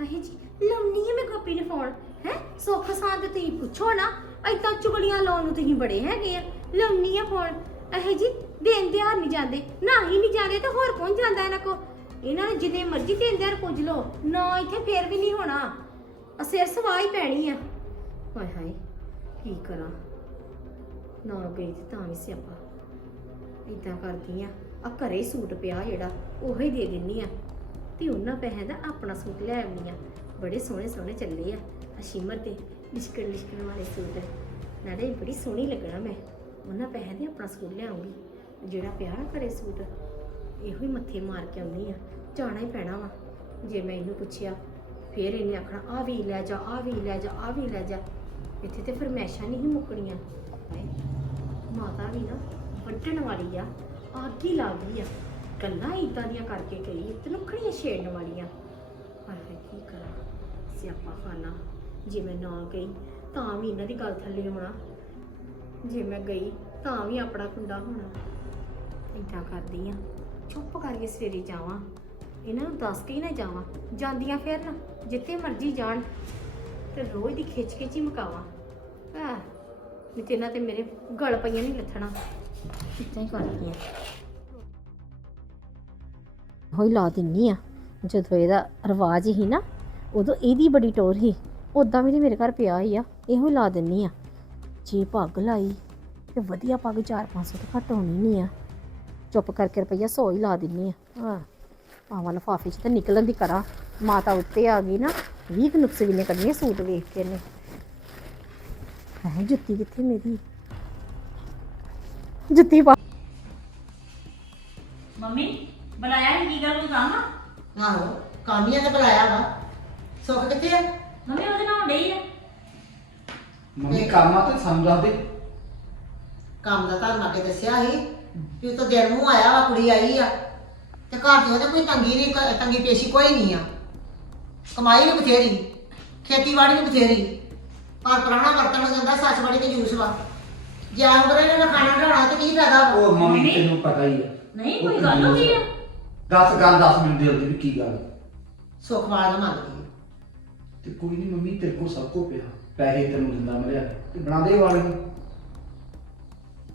ਅਹੇ ਜੀ, ਲਾਉਣੀ ਹੈ ਮੈਂ ਕਾਪੀ ਨੂੰ ਫੋਨ ਹੈ? ਸੁੱਖ ਸਾਂ ਤੇ ਤੁਸੀਂ ਪੁੱਛੋ ਨਾ ਐਦਾਂ ਚੁਗਲੀਆਂ ਲਾਉਣ ਨੂੰ ਤੁਸੀਂ ਬੜੇ ਹੈਗੇ ਆ। ਲਾਉਣੀ ਹੈ ਫੋਨ ਅਹੇ ਜੀ, ਦੇਣ ਦਿਹਾੜ ਨਹੀਂ ਜਾਂਦੇ, ਨਾ ਹੀ ਨਹੀਂ ਜਾਂਦੇ ਤੇ ਹੋਰ ਕੌਣ ਜਾਂਦਾ ਇਹਨਾਂ ਕੋ ਇਹਨਾਂ ਨੇ ਜਿੰਨੇ ਮਰਜ਼ੀ ਦੇਣ ਦਿਹਾੜ ਪੁੱਜ ਲੋ ਨਾ ਇੱਥੇ ਫੇਰ ਵੀ ਨਹੀਂ ਹੋਣਾ। ਆ ਸਿਰ ਸਵਾਹ ਹੀ ਪੈਣੀ ਆ। ਹਾਏ ਹਾਏ, ਕੀ ਕਰਾਂ? ਨਾ ਗਈ ਤੇ ਤਾਂ ਵੀ ਸਿਆਪਾ। ਇਦਾਂ ਕਰਦੀ ਆ। ਆ ਘਰੇ ਹੀ ਸੂਟ ਪਿਆ ਜਿਹੜਾ, ਉਹ ਦੇ ਦਿੰਨੀ ਆ। ਤੇ ਉਹਨਾਂ ਪੈਸਿਆਂ ਦਾ ਆਪਣਾ ਸੂਟ ਲੈ ਆਉਣੀ ਆ ਬੜੇ ਸੋਹਣੇ ਸੋਹਣੇ ਚੱਲੇ ਆ। ਆ ਸ਼ਿਮਰ ਤੇ ਲਿਸ਼ਕਣ ਲਿਸ਼ਕਣ ਵਾਲੇ ਸੂਟ। ਨਾਲੇ ਬੜੀ ਸੋਹਣੀ ਲੱਗਣਾ ਮੈਂ। ਉਹਨਾਂ ਪੈਸਿਆਂ ਦੇ ਆਪਣਾ ਸੂਟ ਲਿਆਉਂਗੀ ਜਿਹੜਾ ਪਿਆ ਨਾ ਘਰੇ ਸੂਟ, ਇਹੋ ਹੀ ਮੱਥੇ ਮਾਰ ਕੇ ਆਉਣੀ ਆ ਜਾਣਾ ਹੀ ਪੈਣਾ ਵਾ। ਜੇ ਮੈਂ ਇਹਨੂੰ ਪੁੱਛਿਆ, ਫਿਰ ਇਹਨੇ ਆਖਣਾ ਆ ਵੀ ਲੈ ਜਾ ਆ ਵੀ ਲੈ ਜਾ ਆ ਵੀ ਲੈ ਜਾ। ਇੱਥੇ ਤੇ ਫਰਮੈਸ਼ਾਂ ਨਹੀਂ ਮੁੱਕਣੀਆਂ। ਮਾਤਾ ਵੀ ਨਾ ਵੱਢਣ ਵਾਲੀ ਆ। ਅੱਗ ਹੀ ਗਈ ਆ। ਗੱਲਾਂ ਇਦਾਂ ਦੀਆਂ ਕਰਕੇ ਗਈ, ਤਨੁਖੜੀਆਂ ਛੇੜਨ ਵਾਲੀਆਂ। ਹਾਏ ਕੀ ਕਰਾਂ? ਸਿਆਪਾ ਖਾਨਾ, ਜੇ ਮੈਂ ਨਾ ਗਈ, ਤਾਂ ਵੀ ਇਹਨਾਂ ਦੀ ਗੱਲ ਥੱਲੇ ਹੋਣਾ ਜੇ ਮੈਂ ਗਈ, ਤਾਂ ਵੀ ਆਪਣਾ ਕੁੰਡਾ ਹੋਣਾ। ਇਦਾਂ ਕਰਦੀ ਆ। ਚੁੱਪ ਕਰਕੇ ਸਵੇਰੇ ਜਾਵਾਂ। ਇਹਨਾਂ ਨੂੰ ਦੱਸ ਕੇ ਹੀ ਨਾ ਜਾਵਾਂ। ਜਾਂਦੀਆਂ ਫਿਰ ਨਾ, ਜਿੱਥੇ ਮਰਜ਼ੀ ਜਾਣ ਤੇ ਰੋਜ਼ ਦੀ ਖਿੱਚ ਖਿੱਚ ਹੀ ਮਕਾਵਾਂ। ਆ ਨਹੀਂ ਤੇ ਇਹਨਾਂ ਤੇ ਮੇਰੇ ਗਲ ਪਈਆਂ ਨਹੀਂ ਲੱਥਣਾ। ਇਦਾਂ ਹੀ ਕਰਦੀ ਆ ਹੋਈ ਲਾ ਦਿੰਨੀ ਆ। ਜਦੋਂ ਇਹਦਾ ਰਿਵਾਜ ਹੀ ਨਾ, ਉਦੋਂ ਇਹਦੀ ਬੜੀ ਟੋਰ ਸੀ ਉਦਾਂ ਵੀ ਤੇ ਮੇਰੇ ਘਰ ਪਿਆ ਹੀ ਆ, ਇਹੋ ਹੀ ਲਾ ਦਿੰਨੀ ਆ। ਜੇ ਪੱਗ ਲਾਈ, ਤੇ ਵਧੀਆ ਪੱਗ 4-500 ਤੋਂ ਘੱਟ ਹੋਣੀ ਨਹੀਂ ਆ। ਚੁੱਪ ਕਰਕੇ ਰੁਪਈਆ 100 ਹੀ ਲਾ ਦਿੰਨੀ ਆ। ਹਾਂ ਪਾਵਾਂ ਲਫਾਫੇ 'ਚ ਤਾਂ ਨਿਕਲਣ ਦੀ ਕਰਾ। ਮਾਤਾ ਉੱਤੇ ਆ ਗਈ ਨਾ 20 ਨੁਕਸ ਵੀ ਨੇ ਕੱਢੀਆਂ ਸੂਟ ਵੇਖ ਕੇ ਨੇ ਹੈ, ਜੁੱਤੀ ਕਿੱਥੇ ਮੇਰੀ? ਜੁੱਤੀ ਪਾ ਮੰਮੀ? ਬੁਲਾਇਆ ਸੀ ਕੀ ਗੱਲ ਕੋਈ ਕੰਮ ਆ? ਆਹੋ ਕਾਮੀਆਂ ਨੇ ਬੁਲਾਇਆ ਵਾ। ਸੁੱਖ ਕਿੱਥੇ ਆ? ਮੰਮੀ ਉਹਦੇ ਨਾਲ ਡਈ ਆ। ਮੰਮੀ ਕੰਮ ਆ ਤੇ ਸਮਝਾ ਦੇ ਕੰਮ ਦਾ ਤੁਹਾਨੂੰ ਅੱਗੇ ਦੱਸਿਆ ਸੀ ਵੀ ਉਹ ਤਾਂ ਦਿਨ ਮੂੰਹ ਆਇਆ ਵਾ ਕੁੜੀ ਆਈ ਆ। ਤੇ ਘਰ ਦੀ ਉਹਦੇ ਕੋਈ ਤੰਗੀ ਨਹੀਂ ਕ- ਤੰਗੀ ਪੇਸ਼ੀ ਕੋਈ ਨਹੀਂ ਆ। ਕਮਾਈ ਵੀ ਬਥੇਰੀ ਖੇਤੀਬਾੜੀ ਵੀ ਬਥੇਰੀ। ਪਰ ਪੁਰਾਣਾ ਵਰਤਣ ਹੋ ਜਾਂਦਾ ਸੱਚ ਬੜੀ ਤੇ ਜੂਸ ਵਾ। ਜੇ ਆਂਬਰੇ ਨੇ ਖਾਣਾ ਢਾਣਾ ਤੇ ਕੀ ਫਾਇਦਾ ਵਾ? ਉਹ ਮੰਮੀ ਮੰਮੀ? ਤੈਨੂੰ ਪਤਾ ਹੀ ਆ। ਨਹੀਂ ਉਹ ਕੋਈ ਗੱਲ ਹੋ ਗਈ ਆ। ਦੱਸ ਗੱਲ ਦੱਸ ਮੈਨੂੰ ਦਿਲ ਦੀ ਵੀ ਕੀ ਗੱਲ? ਸੁੱਖ ਵਾਲਾ ਮੰਗਦੀ ਆ ਤੇ ਕੋਈ ਨਹੀਂ ਮੰਮੀ ਤੇਰੇ ਕੋਲ ਸਭ ਕੋ ਪਿਆ। ਪੈਸੇ ਤੈਨੂੰ ਦਿੰਦਾ ਮਿਲਿਆ ਤੇ ਬਣਾ ਦੇ ਵਾਲੇ ਨੂੰ।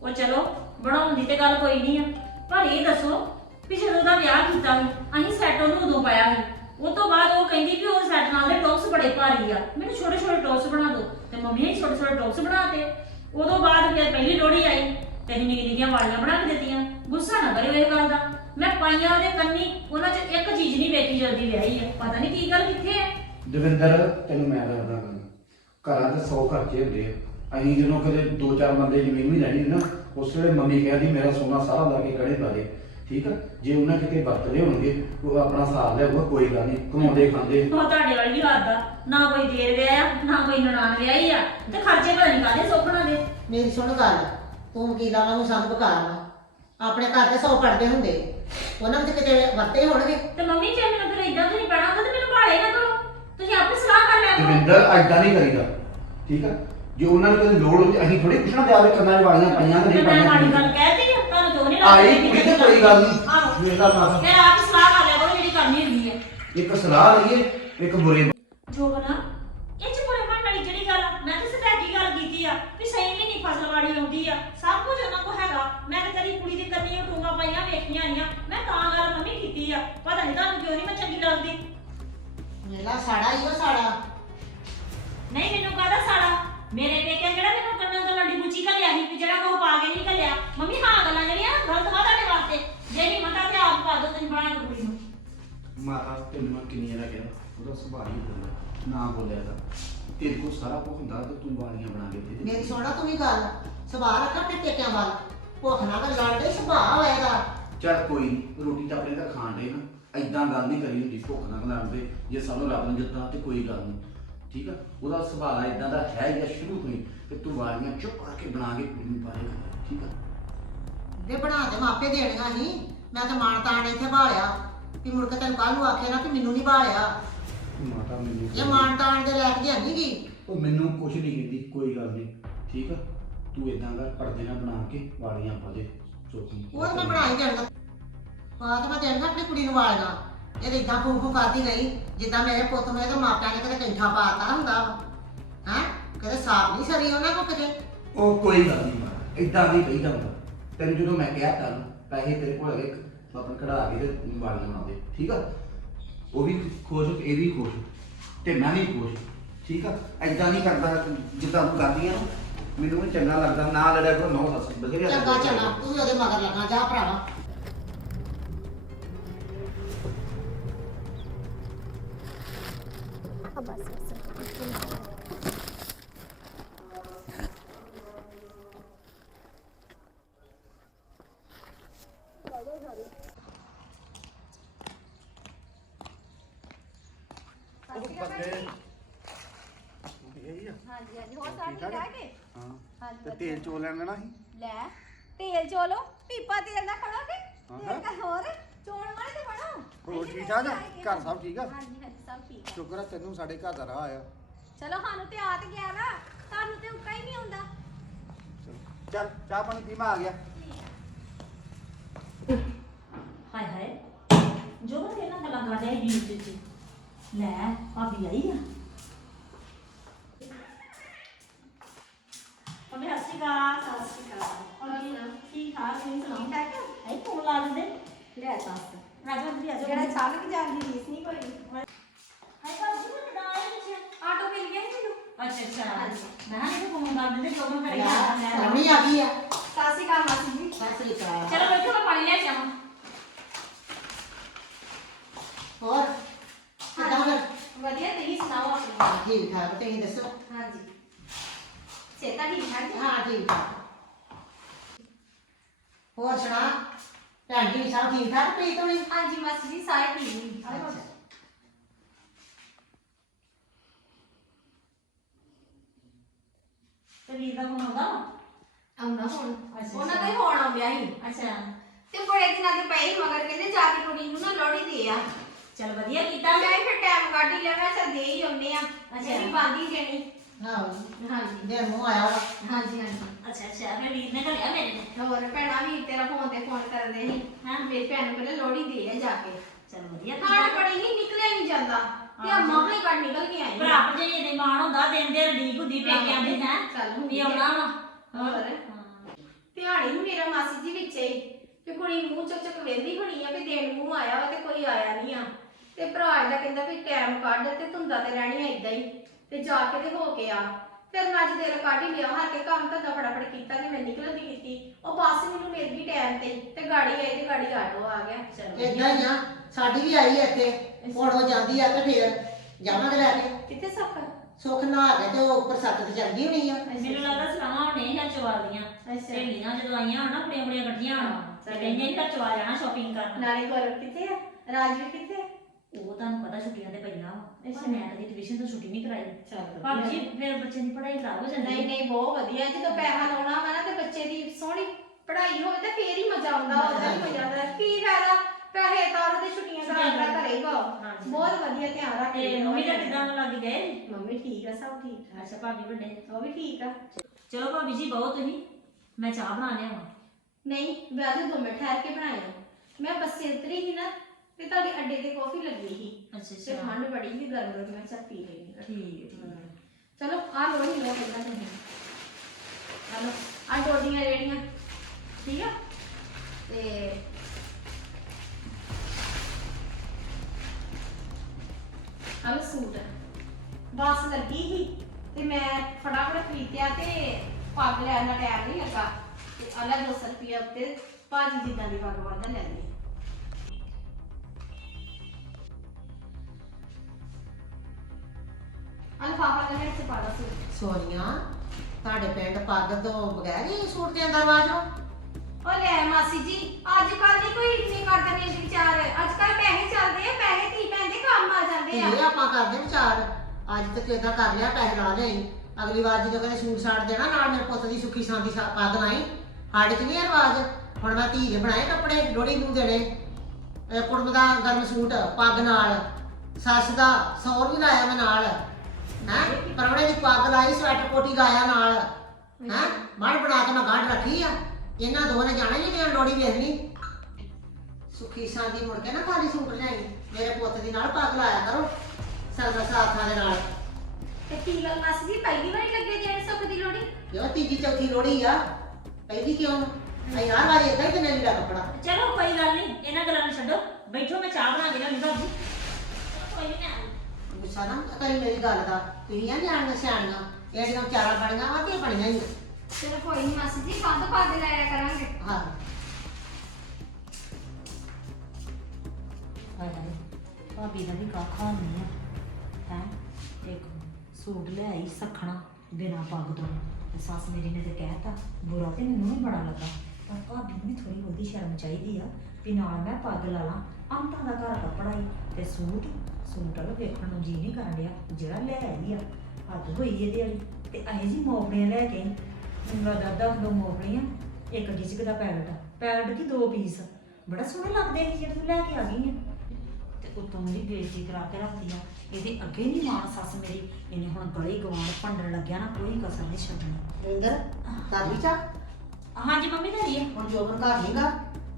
ਉਹ ਚਲੋ ਬਣਾਉਣ ਦੀ ਤੇ ਗੱਲ ਕੋਈ ਨਹੀਂ ਆ। ਪਰ ਇਹ ਦੱਸੋ ਵੀ ਜਦੋਂ ਦਾ ਵਿਆਹ ਕੀਤਾ ਸੀ ਅਸੀਂ ਸੈੱਟ ਉਹਨੂੰ ਉਦੋਂ ਪਾਇਆ ਸੀ। ਉਹ ਤੋਂ ਬਾਅਦ ਉਹ ਕਹਿੰਦੀ ਵੀ ਉਹ ਸੈੱਟ ਨਾਲ ਦੇ ਟੌਪਸ ਬੜੇ ਭਾਰੀ ਆ। ਮੈਨੂੰ ਛੋਟੇ ਛੋਟੇ ਟੌਪਸ ਬਣਾ ਦਿਓ ਤੇ ਮੰਮੀ ਨੇ ਛੋਟੇ ਛੋਟੇ ਟੌਪਸ ਬਣਾਤੇ ਉਦੋਂ ਬਾਅਦ ਫਿਰ ਪਹਿਲੀ ਲੋਹੜੀ ਆਈ ਤੇ ਅਸੀਂ ਨਿੱਕੀ ਨਿੱਕੀਆਂ ਵਾਲੀਆਂ ਬਣਾ ਕੇ ਦਿੱਤੀਆਂ। ਗੁੱਸਾ ਨਾ ਕਰਿਓ ਇਹ ਗੱਲ ਦਾ। ਮੈਂ ਪਾਈਆਂ ਉਹਦੇ ਕੰਨੀ ਉਹਨਾਂ 'ਚ ਇੱਕ ਚੀਜ਼ ਨਹੀਂ ਵੇਖੀ ਜਲਦੀ ਵਿਆਹੀ ਆ। ਪਤਾ ਨਹੀਂ ਕੀ ਗੱਲ ਕਿੱਥੇ ਹੈ ਦਵਿੰਦਰ ਤੈਨੂੰ ਮੈਂ ਦੱਸਦਾ ਗੱਲ। ਘਰਾਂ ਤੇ 100 ਖਰਚੇ ਹੁੰਦੇ ਆ। ਅਸੀਂ ਜਦੋਂ ਕਦੇ ਦੋ ਚਾਰ ਬੰਦੇ ਜ਼ਮੀਨ ਵੀ ਲੈਣੀ ਨਾ ਉਸ ਵੇਲੇ ਮੰਮੀ ਕਹਿੰਦੀ ਮੇਰਾ ਸੋਨਾ ਸਾਰਾ ਲਾ ਕੇ ਕੜੇ ਪਾ ਦੇ। ਠੀਕ ਆ? ਜੇ ਉਹਨਾਂ ਕਿਤੇ ਵਰਤਦੇ ਹੋਣਗੇ ਉਹ ਆਪਣਾ ਸਾਥ ਲਿਆਊਗਾ ਕੋਈ ਗੱਲ ਨਹੀਂ। ਕਮਾਉਂਦੇ ਖਾਂਦੇ। ਉਹ ਤੁਹਾਡੇ ਵਾਲੀ ਵੀ ਹੱਦ ਆ। ਨਾ ਕੋਈ ਦੇਰ ਵਿਆਹ ਆ ਨਾ ਕੋਈ ਨਨਾਣ ਵਿਆਹੀ ਆ। ਤੇ ਖਰਚੇ ਪਤਾ ਨਹੀਂ ਕਾਹਦੇ ਸੋਖਣਾ ਦੇ। ਮੇਰੀ ਸੁਣ ਗੱਲ। ਤੂੰ ਵਕੀਲਾਂ ਵਾਂਗੂ ਸੰਗ ਬਕਾਰ ਵਾ ਆਪਣੇ ਘਰ ਤੇ ਸੌ ਪੜਦੇ ਹੁੰਦੇ। ਉਹਨਾਂ ਵਿੱਚ ਕਿਤੇ ਵਰਤੇ ਹੋਣਗੇ। ਤੇ ਮੰਮੀ ਜੇ ਮੈਨੂੰ ਫਿਰ ਇਦਾਂ ਤੁਸੀਂ ਪੈਣਾ ਹੁੰਦਾ ਤੇ ਮੈਨੂੰ ਭਾਲੇ ਨਾ ਕਰੋ। ਤੁਸੀਂ ਆਪੇ ਸਲਾਹ ਕਰ ਲਿਆ ਕਰੋ। ਦਵਿੰਦਰ ਐਦਾਂ ਨਹੀਂ ਕਰੀਦਾ। ਠੀਕ ਆ? ਜੇ ਉਹਨਾਂ ਨੂੰ ਕੋਈ ਲੋੜ ਹੋਵੇ ਅਸੀਂ ਥੋੜੀ ਪੁੱਛਣਾ ਤੇ ਆਵੇ ਕੰਨਾਂ 'ਚ ਵਾਲੀਆਂ ਪਾਈਆਂ ਕਿ ਤੇ ਨਹੀਂ ਮੈਂ ਮਾੜੀ ਪਾਈਆਂ ਗੱਲ ਕਹਿਤੀ ਆ ਤੁਹਾਨੂੰ ਕਿਉਂ ਨਹੀਂ ਆਈ ਕੁੜੀ ਤੇ ਕੋਈ ਗੱਲ ਆਹੋ। ਨਹੀਂ ਮੇਰਾ ਮਾਤਾ ਫਿਰ ਆਪ ਸਲਾਹ ਕਰ ਲਿਆ ਕਰੋ ਜਿਹੜੀ ਕਰਨੀ ਹੁੰਦੀ ਹੈ ਇੱਕ ਸਲਾਹ ਲਈਏ ਇੱਕ ਬੁਰੇ ਜੋਬਨਾ ਇਹ ਚ ਬੜੇ ਮਨ ਵਾਲੀ ਜਿਹੜੀ ਗੱਲ ਆ, ਮੈਂ ਤਾਂ ਸਟੈਟੀ ਗੱਲ ਕੀਤੀ ਆ ਵੀ ਸਹੀ ਵੀ ਨਹੀਂ ਫਸਲਵਾੜੀ ਆਉਂਦੀ ਆ ਸਭ ਕੁਝ ਉਹਨਾਂ ਕੋ ਹੈਗਾ ਮੈਂ ਤੇ ਤੇਰੀ ਕੁੜੀ ਦੀ ਕੰਨੀ ਉਹ ਟੂੰਗਾ ਪਾਈਆਂ ਵੇਖੀਆਂ ਆਈਆਂ ਮੈਂ ਤਾਂ ਗੱਲ ਮੰਮੀ ਕੀਤੀ ਆ ਪਤਾ ਨਹੀਂ ਤੁਹਾਨੂੰ ਕਿਉਂ ਨਹੀਂ ਮੈਂ ਚੰਗੀ ਲੱਗਦੀ ਮੇਲਾ ਸਾੜਾ ਹੀ ਉਹ ਸਾੜਾ। ਨਹੀਂ ਮੈਨੂੰ ਕਾਹਦਾ ਸਾੜਾ? ਮੇਰੇ ਪੇਕੇ ਜਿਹੜਾ ਮੈਨੂੰ ਕੰਨਾਂ ਤੋਂ ਲੰਡੀ ਮੁੱਚੀ ਘੱਲਿਆ ਸੀ ਵੀ ਜਿਹੜਾ ਕੋ ਪਾ ਕੇ ਨਹੀਂ ਘੱਲਿਆ? ਮੰਮੀ ਹਾਂ ਗੱਲਾਂ ਜਿਹੜੀਆਂ ਗਲਤ ਵਾ ਤੁਹਾਡੇ ਵਾਸਤੇ। ਜੇ ਨਹੀਂ ਮਤਾ ਤੇ ਆਪ ਪਾ ਦੋ ਤੈਨੂੰ ਬਣਾ ਕੇ ਕੁੜੀ ਨੂੰ। ਮਾਤਾ ਤੈਨੂੰ ਮੈਂ ਕਿੰਨੀ ਵਾਰ ਕਿਹਾ ਉਹਦਾ ਸੁਭਾਅ ਹੀ ਹੁੰਦਾ ਨਾ ਬੋਲਿਆ ਕਰ। ਤੇਰੇ ਕੋਲ ਸਾਰਾ ਕੁਝ ਹੁੰਦਾ ਤੇ ਤੂੰ ਵਾਲੀਆਂ ਬਣਾ ਕੇ ਦੇ ਦੇ ਮੇਰੀ ਸੁਣਾ ਤੂੰ ਵੀ ਗੱਲ ਸਵਾਰ ਰੱਖ ਆਪਣੇ ਪੇਕਿਆਂ ਵੱਲ। ਭੁੱਖ ਨਾ ਕਰ ਲੜਦੇ ਸੁਭਾਅ ਹੋਏਗਾ ਚੱਲ ਕੋਈ ਰੋਟੀ ਤਾਂ ਆਪਣੇ ਘਰ ਖਾਣ ਦੇ ਨਾ। ਐਦਾਂ ਗੱਲ ਨਹੀਂ ਕਰੀ ਹੁੰਦੀ ਭੁੱਖ ਨਾ ਲਾਉਂਦੇ ਜੇ ਸਾਨੂੰ ਰੱਬ ਨੇ ਦਿੱਤਾ ਤੇ ਕੋਈ ਗੱਲ ਨਹੀਂ। ਠੀਕ ਆ? ਉਹਦਾ ਸੁਭਾਅ ਇਦਾਂ ਦਾ ਹੈ ਜਾਂ ਸ਼ੁਰੂ ਤੋਂ ਹੀ ਤੇ ਤੂੰ ਵਾਲੀਆਂ ਚੁੱਪ ਕਰਕੇ ਬਣਾ ਕੇ ਕੁੜੀ ਨੂੰ ਪਾਲੇ ਠੀਕ ਆ? ਦੇ ਬਣਾ ਦੇ ਮਾਪੇ ਦੇਣੀਆਂ ਸੀ। ਮੈਂ ਤਾਂ ਮਾਣ ਤਾਣ ਇੱਥੇ ਭਾਲਿਆ ਵੀ ਮੁੜ ਕੇ ਤੈਨੂੰ ਕੱਲ ਨੂੰ ਆਖੇ ਨਾ ਕਿ ਮੈਨੂੰ ਨਹੀਂ ਭਾਲਿਆ। ਮਾਤਾ ਮੈਨੂੰ ਇਹ ਮਾਣ ਤਾਣ ਦੇ ਲੈ ਕੇ ਜਾਂਦੀ ਗਈ ਉਹ ਮੈਨੂੰ ਕੁਝ ਨਹੀਂ ਕਹਿੰਦੀ ਕੋਈ ਗੱਲ ਨਹੀਂ। ਠੀਕ ਆ? ਤੂੰ ਇਦਾਂ ਕਰ ਪਰਦੇ ਨਾਲ ਬਣਾ ਕੇ ਵਾਲੀਆਂ ਪਾ ਦੇ। ਚੋਕੀ ਉਹ ਤਾਂ ਮੈਂ ਬਣਾ ਹੀ ਦੇਣਾ ਆ ਤਾਂ ਮੈਂ ਦੇਣਾ ਆਪਣੀ ਕੁੜੀ ਨੂੰ ਵਾਲਣਾ ਇਹ ਤਾਂ ਇਦਾਂ ਫੂਕ ਕਰਦੀ ਨਹੀਂ ਜਿੱਦਾਂ ਮੇਰੇ ਪੁੱਤ ਨੂੰ ਇਹਦੇ ਮਾਪਿਆਂ ਨੇ ਕਦੇ ਕੈਂਠਾ ਪਾਤਾ ਹੁੰਦਾ ਵਾ। ਹੈ? ਕਦੇ ਸਾਫ਼ ਨਹੀਂ ਸਰੀ ਉਹਨਾਂ ਕੋ ਕਿਤੇ? ਉਹ ਕੋਈ ਗੱਲ ਨਹੀਂ ਮਾਂ ਇਦਾਂ ਦੀ ਕਹੀ ਜਾਂਦਾ। ਤੈਨੂੰ ਜਦੋਂ ਮੈਂ ਕਿਹਾ ਕੱਲ ਪੈਸੇ ਤੇਰੇ ਕੋਲ ਹੈਗੇ ਆਪਣਾ ਕਢਾ ਕੇ ਤੇ ਵਾਲੀਆਂ ਬਣਾ ਦੇ ਠੀਕ ਆ? ਉਹ ਵੀ ਖੁਸ਼ ਇਹ ਵੀ ਖੁਸ਼ ਤੇ ਮੈਂ ਵੀ ਖੁਸ਼ ਠੀਕ ਆ? ਐਦਾਂ ਨਹੀਂ ਕਰਦਾ ਜਿੱਦਾਂ ਤੂੰ ਕਰਦੀ ਆ ਨਾ, ਮੈਨੂੰ ਵੀ ਚੰਗਾ ਲੱਗਦਾ ਨਾ ਲੜਿਆ ਕਰੋ ਨੋ ਦੱਸ ਬਗੇਰਿਆ ਚੰਗਾ ਚੰਗਾ ਤੂੰ ਵੀ ਉਹਦੇ ਮਗਰ ਲੱਗਾ ਜਾ ਭਰਾਵਾ। ਹਾਂਜੀ ਹਾਂਜੀ ਹੋਰ ਸਾਰੇ ਠੀਕ ਠਾਕ ਹੈ ਹਾਂ ਤੇ ਤੇਲ ਚੋ ਲੈਣ ਲੈਣਾ ਸੀ? ਲੈ ਤੇਲ ਚੋਲੋ ਪੀਪਾ ਤੇਲ ਦਾ ਖੜੋਗੇ ਹਾਂ, ਤੇਲ ਦਾ ਹੋਰ ਚੋਣ ਵਾਲੇ ਤੇ ਬਣੋ। ਹੋਰ ਠੀਕ ਤਾਂ ਠਾਕ ਆ? ਘਰ ਸਭ ਠੀਕ ਆ? ਹਾਂਜੀ ਸਭ ਆ ਸ਼ੁਕਰ ਆ ਤੈਨੂੰ ਸਾਡੇ ਘਰ ਦਾ ਰਾਹ ਆਇਆ। ਚਲੋ ਸਾਨੂੰ ਤੇ ਆ ਤੇ ਗਿਆ ਨਾ ਤੁਹਾਨੂੰ ਤੇ ਉੱਕਾ ਹੀ ਨਹੀਂ ਆਉਂਦਾ। ਚਲੋ ਚੱਲ ਚਾਹ ਪਾਣੀ ਪੀ ਮੈਂ ਆ ਗਿਆ। ਹਾਏ ਹਾਏ ਜੋ ਮੈਂ ਇਹਨਾਂ ਗੱਲਾਂ ਕਰਦੇ ਆ ਵੀਰ ਜੀ ਲੈ ਭਾਬੀ ਆਈ ਆ ਭਾਬੀ ਸਤਿ ਸ਼੍ਰੀ ਅਕਾਲ ਸਤਿ ਸ਼੍ਰੀ ਅਕਾਲ ਠੀਕ ਠਾਕ ਤੁਸੀਂ ਸੁਣਾਓ ਠੀਕ ਠਾਕ ਆ? ਆਈ ਫੋਨ ਲਾ ਦਿੰਦੇ ਲੈ ਦੱਸ ਰਾਜਾ ਜੀ ਆ ਜਾਓ ਜਿਹੜਾ ਛਾਲਕ ਜਾਂਦੀ ਰੀਸ ਨਹੀਂ ਕੋਈ ਹਾਏ ਭਾਬੀ ਨੂੰ ਕਿਦਾਂ ਆਏ ਪਿੱਛੇ ਆਟੋ ਮਿਲ ਗਿਆ ਸੀ ਮੈਨੂੰ ਅੱਛਾ ਅੱਛਾ ਹਾਂਜੀ। ਮੈਂ ਹਾਂ ਇਹ ਫੋਨ ਕਰ ਦਿੰਦੇ ਜੋ ਮੈਂ ਲੈ ਕਰੀ ਸਾਮੀ ਆ ਗਈ ਆ ਸਾਸੀ ਕਾ ਮਾਸੀ ਜੀ ਸਤਿ ਸ੍ਰੀ ਅਕਾਲ ਚਲੋ ਬੈਠੋ ਮੈਂ ਪਾਣੀ ਲੈ ਕੇ ਆਵਾਂ। ਹੋਰ? ਕਿੱਦਾਂ ਫਿਰ? ਵਧੀਆ ਤੁਸੀਂ ਸੁਣਾਓ ਆਪਣੀ? ਹਾਂ, ਠੀਕ ਠਾਕ ਤੁਸੀਂ ਦੱਸੋ? ਹਾਂਜੀ। ਸੇਤਾ ਠੀਕ ਠਾਕ ਜੀ? ਹਾਂ ਠੀਕ ਠਾਕ। ਹੋਰ ਸੁਣਾ? ਭੈਣ ਜੀ ਸਭ ਠੀਕ ਠਾਕ ਪ੍ਰੀਤ ਹੋਣੀ? ਹਾਂਜੀ ਮਾਸੀ ਜੀ ਸਾਰੇ ਠੀਕ ਨੇ। ਅੱਛਾ। ਤੇ ਵੀਰ ਦਾ ਫੋਨ ਆਉਂਦਾ ਆਉਂਦਾ ਹੁਣ। ਅੱਛਾ, ਉਹਨਾਂ ਦਾ ਹੀ ਹੋਣ ਆਉਂਦਿਆ ਸੀ ਅੱਛਾ। ਤੇ ਬੜੇ ਦਿਨਾਂ ਦੇ ਪਏ ਸੀ ਮਗਰ ਕਹਿੰਦੇ ਜਾ ਕੇ ਕੁੜੀ ਨੂੰ ਨਾ ਲੋੜੀ ਦੇ ਆ। ਚਲ ਵਧੀਆ ਕੀਤਾ। ਮੈਂ ਫਿਰ ਟਾਈਮ ਕੱਢ ਹੀ ਲਿਆ ਮੈਂ ਕਿਹਾ ਦੇ ਹੀ ਆਉਂਦੇ ਆ। ਅੱਛਾ। ਅਸੀਂ ਬਾਂਦੀ ਜਣੀ ਹਾਂ ਹਾਂਜੀ। ਦੇ ਮੂੰਹ ਆਇਆ ਵਾ। ਹਾਂਜੀ ਹਾਂਜੀ। ਅੱਛਾ ਅੱਛਾ। ਫਿਰ ਵੀਰ ਨੇ ਘਲਿਆ ਮੇਰੇ ਨੇ? ਹੋਰ ਭੈਣਾ ਵੀ ਤੇਰਾ ਫੋਨ ਤੇ ਫੋਨ ਕਰਦੇ ਸੀ। ਹਾਂ। ਮੇਰੀ ਭੈਣ ਨੂੰ ਪਹਿਲਾਂ ਲੋੜੀ ਦੇ ਆ ਜਾ ਕੇ। ਚਲ ਵਧੀਆ ਖਾਣ ਬੜੀ ਹੀ ਨਿਕਲਿਆ ਨਹੀਂ ਜਾਂਦਾ। ਤੇ ਆ ਮਾਂ ਹੀ ਕੱਢ ਨਿਕਲ ਕੇ ਆਈ ਭਰਾ ਭਜਾਈ ਦੇ ਮਾਣ ਹੁੰਦਾ ਦਿਨ ਦੇ ਰਡੀਕ ਹੁੰਦੀ ਪੇਕਿਆਂ ਦੀ ਹੈ। ਚੱਲ ਹੁੰਦੀ ਵੀ ਆਉਣਾ ਵਾ। ਹੋਰ? ਹਾਂ। ਧਿਆਨ ਹੀ ਮੇਰਾ ਮਾਸੀ ਜੀ ਵਿੱਚ ਹੀ ਕਿ ਕੁੜੀ ਮੂੰਹ ਚੱਕ ਚੱਕ ਵੇਂਦੀ ਹੋਣੀ ਆ ਵੀ ਦੇਣ ਮੂੰਹ ਆਇਆ ਵਾ ਤੇ ਕੋਈ ਆਇਆ ਨਹੀਂ ਆ। ਤੇ ਭਰਾ ਇਹਦਾ ਕਹਿੰਦਾ ਵੀ ਟਾਈਮ ਕੱਢ ਤੇ ਧੁੰਦਾ ਤੇ ਰਹਿਣੀਆਂ ਇਦਾਂ ਹੀ। ਤੇ ਜਾ ਕੇ ਤੇ ਹੋ ਕੇ ਆ। ਫਿਰ ਮੈਂ ਅੱਜ ਦਿਲ ਕੱਢ ਹੀ ਲਿਆ ਹਰ ਕੇ ਕੰਮ ਧੰਦਾ ਫਟਾਫਟ ਕੀਤਾ ਤੇ ਮੈਂ ਨਿਕਲਦੀ ਕੀਤੀ। ਉਹ ਬੱਸ ਮੈਨੂੰ ਮਿਲ ਗਈ ਟਾਈਮ ਤੇ ਤੇ ਗਾੜੀ ਆਈ ਤੇ ਗਾੜੀ ਆਟੋ ਆ ਗਿਆ। ਚਲ ਹੀ ਆ ਸਾਡੀ ਵੀ ਆਈ ਆ ਇੱਥੇ। ਹੁਣ ਉਹ ਜਾਂਦੀ ਆ ਤੇ ਫੇਰ ਜਾਵਾਂਗੇ ਲੈ ਕੇ। ਕਿੱਥੇ ਸਫਰ ਸੁੱਖ ਨਹਾ ਕੇ ਤੇ ਉਹ ਉੱਪਰ ਸੱਤ ਤੇ ਜਾਂਦੀ ਹੋਣੀ ਆ। ਮੈਨੂੰ ਲੱਗਦਾ ਸਲਾਹਾਂ ਹੋਣੇ ਜਾਂ ਚਵਾਲੀਆਂ ਅੱਛਾ। ਸਹੇਲੀਆਂ ਜਦੋਂ ਆਈਆਂ ਹੋਣ ਨਾ ਕੁੜੀਆਂ ਕੁੜੀਆਂ ਇਕੱਠੀਆਂ ਹੋਣ ਤੇ ਕਹਿੰਦੇ ਨਹੀਂ ਤਾਂ ਚਵਾ ਜਾਣਾ ਸ਼ਾਪਿੰਗ ਕਰਨ। ਨਾਲੇ ਗੌਰਵ ਕਿੱਥੇ ਆ? ਰਾਜਵੀਰ ਕਿੱਥੇ ਆ? ਉਹ ਤੁਹਾਨੂੰ ਪਤਾ ਛੁੱਟੀਆਂ ਤੇ ਪਈਆਂ ਵਾ। ਅੱਛਾ। ਪਰ ਮੈਂ ਕਦੀ ਟਿਊਸ਼ਨ ਤੋਂ ਛੁੱਟੀ ਨਹੀਂ ਕਰਾਈ। ਚੱਲ ਭਾਬੀ ਜੀ ਫਿਰ ਬੱਚੇ ਦੀ ਪੜ੍ਹਾਈ ਖਰਾਬ ਹੋ ਜਾਂਦੀ ਨਹੀਂ ਹੈ। ਨਹੀਂ ਬਹੁਤ ਵਧੀਆ। ਜਦੋਂ ਪੈਸਾ ਲਾਉਣਾ ਵਾ ਨਾ ਤੇ ਬੱਚੇ ਦੀ ਸੋਹਣੀ ਪੜ੍ਹਾਈ ਹੋਵੇ ਤੇ ਫੇਰ ਹੀ ਮਜ਼ਾ ਆਉਂਦਾ ਉਹਦਾ ਹੀ ਮਜ਼ਾ ਆਉਂਦਾ। ਕੀ ਫਾਇਦਾ? ਪੈਸੇ ਤੇ ਛੁੱਟੀਆਂ ਕਰਾ ਕਰਾ ਘਰੇ ਹਾਂਜੀ। ਬਹੁਤ ਵਧੀਆ ਧਿਆਨ ਰੱਖ ਤੇ ਮੰਮੀ ਦਾ ਕਿਦਾਂ ਲੱਗ ਗਏ ਮੰਮੀ ਠੀਕ ਆ ਸਭ ਠੀਕ ਠਾਕ। ਅੱਛਾ ਭਾਬੀ ਵੱਡੇ? ਉਹ ਵੀ ਠੀਕ ਆ। ਚਲੋ ਭਾਬੀ ਜੀ ਬਹੁਤ ਤੁਸੀਂ। ਮੈਂ ਚਾਹ ਬਣਾ ਲਿਆਵਾਂ ਨਹੀਂ ਵਿਆਹ ਦੇ ਦੋ ਮਿੰਟ ਠਹਿਰ ਕੇ ਬਣਾਇਆ ਮੈਂ ਬੱਸੇ ਉਤਰੀ ਸੀ ਨਾ ਤੇ ਤੁਹਾਡੇ ਅੱਡੇ ਤੇ ਕਾਫੀ ਲੱਗੀ ਸੀ। ਅੱਛਾ ਤੇ ਠੰਡ ਬੜੀ ਸੀ ਗਰਮ ਗਰਮ ਮੈਂ ਚਾਹ ਪੀ ਲਈ। ਠੀਕ ਹੈ, ਠੀਕ ਹੈ। ਚਲੋ ਆ ਲੋ ਹੀ ਲੋ ਪਹਿਲਾਂ ਤੁਸੀਂ। ਹਲੋ ਆ ਡੋਡੀਆਂ ਜਿਹੜੀਆਂ ਠੀਕ ਆ? ਤੇ ਬਸ ਲੱਗੀ ਸੀ ਤੇ ਮੈਂ ਫਟਾਫਟ ਖਰੀਦਿਆ ਤੇ ਪੱਗ ਲੈਣ ਦਾ ਟਾਈਮ ਨਹੀਂ ਲੱਗਾ। ਤੇ ਅਲਾ 200 ਰੁਪਏ ਉੱਤੇ ਭਾਜੀ ਜਿੱਦਾਂ ਦੀ ਪੱਗ ਵਾਦਾ ਲੈ ਲਈ ਅਲਫਾਫਾ ਦੇ ਵਿੱਚ ਪਾ ਦੋ ਸੂਟ ਸੋਨੀਆ ਤੁਹਾਡੇ ਪਿੰਡ ਪੱਗ ਤੋਂ ਬਗੈਰ ਹੀ ਸੂਟ ਦੇ ਅੰਦਰ ਵਾਜੋ ਉਹ ਲੈ ਮਾਸੀ ਜੀ ਅੱਜ ਕੱਲ ਨਹੀਂ ਕੋਈ ਨਹੀਂ ਕਰਦਾ ਨੇ ਵਿਚਾਰ। ਅੱਜ ਕੱਲ ਪੈਸੇ ਚੱਲਦੇ ਆ ਪੈਸੇ ਧੀ ਭੈਣ ਦੇ ਕੰਮ ਆ ਜਾਂਦੇ ਆ। ਇਹ ਆਪਾਂ ਕਰਦੇ ਵਿਚਾਰ। ਅੱਜ ਤੱਕ ਏਦਾਂ ਕਰ ਲਿਆ, ਪੈਸੇ ਲਾ ਲਈ ਅਗਲੀ ਵਾਰ ਜਦੋਂ ਕਦੇ ਸੂਟ ਸਾੜ ਦੇਣਾ, ਨਾਲ ਮੇਰੇ ਪੁੱਤ ਦੀ ਸੁੱਖੀ ਸਾਂਦੀ ਸਾ- ਪੱਗ ਲਾਈ ਸਾਡੇ ਚ ਨਹੀਂ ਇਹ ਰਿਵਾਜ। ਹੁਣ ਮੈਂ ਧੀ ਦੇ ਬਣਾਏ ਕੱਪੜੇ, ਲੋਹੜੀ ਨੂੰ ਦੇਣੇ। ਇਹ ਕੁੜਮ ਦਾ ਗਰਮ ਸੂਟ, ਪੱਗ ਨਾਲ। ਸੱਸ ਦਾ ਸੌਰ ਵੀ ਲਾਇਆ ਮੈਂ ਨਾਲ। ਹੈ? ਪਰਵੜੇ ਦੀ ਪੱਗ ਲਾਈ, ਸਵੈਟਰ ਕੋਟੀ ਗਾਇਆ ਨਾਲ। ਹੈ? ਮੜ ਬਣਾ ਕੇ ਮੈਂ ਗਾਂਢ ਰੱਖੀ ਆ। ਇਹਨਾਂ ਦੋਵਾਂ ਨੇ ਜਾਣਾ ਹੀ ਨਹੀਂ ਲੋੜੀ ਵੇਖਣੀ। ਸੁੱਖੀ ਸਾਂਦੀ ਮੁੜ ਕੇ ਨਾ ਖਾਲੀ ਸੂਟ ਲਿਆਈ। ਮੇਰੇ ਪੁੱਤ ਦੀ ਨਾਲ ਪੱਗ ਲਾਇਆ ਕਰੋ। ਸਰਦਾ ਸਾਥਾਂ ਦੇ ਨਾਲ। ਤੇ ਕੀ ਗੱਲ ਮਾਸੀ ਜੀ ਪਹਿਲੀ ਵਾਰੀ ਲੱਗੇ ਜਿਹੜੇ ਸੁੱਖ ਦੀ ਲੋੜੀ ਕਿਉਂ ਤੀਜੀ ਚੌਥੀ ਲੋੜੀ ਆ? ਪਹਿਲੀ ਕਿਉਂ? ਅਸੀਂ ਹਰ ਵਾਰੀ ਏਦਾਂ ਹੀ ਤੇ ਲੀੜਾ ਕੱਪੜਾ। ਚਲੋ ਕੋਈ ਗੱਲ ਨਹੀਂ ਇਹਨਾਂ ਗੱਲਾਂ ਨੂੰ ਛੱਡੋ। ਬੈਠੋ ਮੈਂ ਚਾਹ ਬਣਾ ਕੇ ਲਿਆਉਂਦੀ ਭਾਬੀ। ਕੋਈ ਨਹੀਂ ਗੁੱਸਾ ਨਾ ਕਰੀ ਮੇਰੀ ਗੱਲ ਦਾ। ਤੁਸੀਂ ਆ ਨਿਆਣੀਆਂ ਸਿਆਣੀਆਂ ਇਹ ਜਿਹੜੀਆਂ ਚਾਰਾਂ ਬਣੀਆਂ ਵਾ ਤੇ ਬਣੀਆਂ ਹੀ ਆ। ਚਲੋ ਕੋਈ ਨਹੀਂ ਮਾਸੀ ਜੀ ਕੱਦ ਪੱਗ ਲਾਇਆ ਕਰਾਂਗੇ। ਹਾਂ। ਹਾਏ ਹਾਏ ਭਾਬੀ ਦਾ ਵੀ ਕਾਖਾ ਨਹੀਂ ਆ। ਹੈ। ਇੱਕ ਸੂਟ ਲੈ ਆਈ ਸਖਣਾ ਬਿਨਾ ਪੱਗ ਤੋਂ। ਤੇ ਸੱਸ ਮੇਰੀ ਨੇ ਤੇ ਕਹਿਤਾ, ਬੁਰਾ ਤੇ ਮੈਨੂੰ ਵੀ ਬੜਾ ਲੱਗਾ, ਪਰ ਭਾਬੀ ਨੂੰ ਵੀ ਥੋੜੀ ਬਹੁਤੀ ਸ਼ਰਮ ਚਾਹੀਦੀ ਆ ਵੀ ਨਾਲ ਮੈਂ ਪੱਗ ਲਾ ਲਾਂ, ਅੰਤਾਂ ਦਾ ਘਰ ਕੱਪੜਾ ਹੀ ਤੇ ਸੂਟ ਸੂਟ ਵਾਲਾ ਵੇਖਣ ਨੂੰ ਜੀ ਨਹੀਂ ਕਰਨ ਡਿਆ, ਜਿਹੜਾ ਲੈ ਆਈ ਆ ਹੱਦ ਹੋਈ ਇਹਦੇ ਵਾਲੀ। ਤੇ ਇਹ ਜੀ ਮੋਪੜੀਆਂ ਲੈ ਕੇ ਆਈ। ਮੈਨੂੰ ਲੱਗਦਾ ਅੱਧਾ ਕਿਲੋ ਮੋਪੜੀਆਂ, ਇੱਕ ਡਿਸਕ ਦਾ ਪੈਕਟ ਪੈਕਟ ਕੀ ਦੋ ਪੀਸ? ਬੜਾ ਸੋਹਣੇ ਲੱਗਦੇ ਸੀ ਜਿਹੜੇ ਤੂੰ ਲੈ ਕੇ ਆ ਗਈ ਆ। ਉਤੋਂ ਮੇਰੀ ਬੇਇੱਜ਼ਤੀ ਕਰਾ ਕੇ ਰੱਖਦੀ ਆ। ਇਹਦੇ ਅੱਗੇ ਨਹੀਂ ਮਾਣ ਸੱਸ ਮੇਰੀ ਇਹਨੇ ਹੁਣ ਗਲੀ ਗਵਾਂਡ ਭੰਡਣ ਲੱਗਿਆ ਨਾ ਕੋਈ ਕਸਰ ਨਹੀਂ ਛੱਡਣੀ। ਰਿੰਦਰ ਕਰ ਵੀ ਚਾ ਹਾਂਜੀ ਮੰਮੀ ਧਰੀ ਹੈ ਹੁਣ ਜੋਬਨ ਘਰ ਨਹੀਂਗਾ